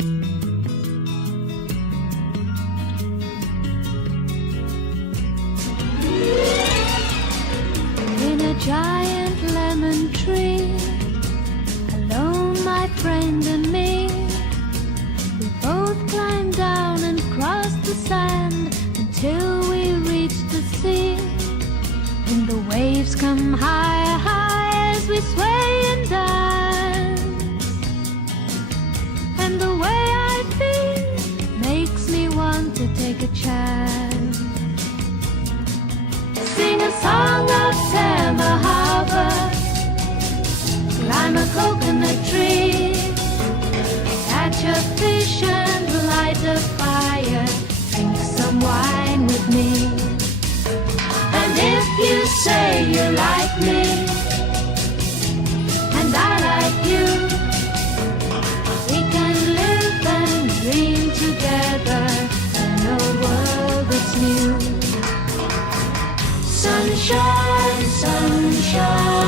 In a giant lemon tree, alone my friend and me, we both climbed down and crossed the sand until we reached the sea. And the waves come higher, high as we sway and dance. And the way I feel makes me want to take a chance. Sing a song of Tama Harbor, climb a coconut tree, catch a fish and light a fire, drink some wine with me. And if you say you like me, and I like you, we can live and dream together in a world that's new. Sunshine, sunshine,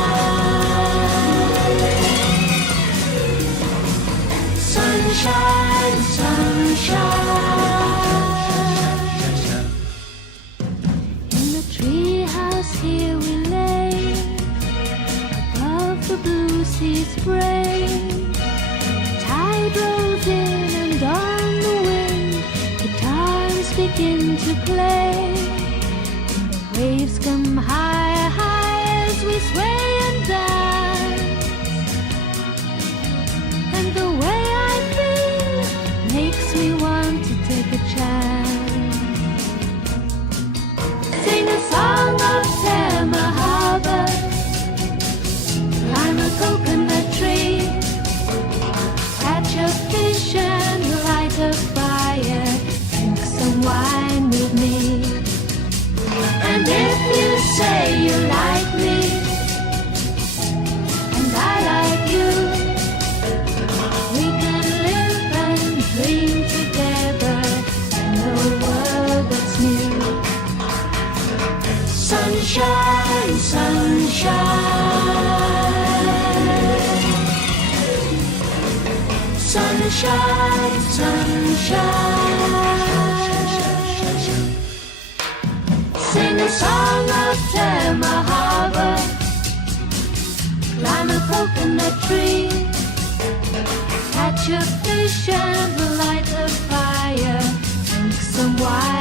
sunshine, sunshine. In the treehouse here we lay, above the blue sea spray. Tide rolls in and on the wind, guitars begin to play. Waves come higher, high as we sway and dance. And the way I feel makes me want to take a chance. Sing a song of Tama Harbor, climb a coconut tree, catch a fish and light a fire, drink some wine with me. And if you say you like me, and I like you, we can live and dream together in a world that's new. Sunshine, sunshine, sunshine, sunshine. Sing a song of Tama Harbor, climb a coconut tree, catch a fish and light a fire, drink some wine.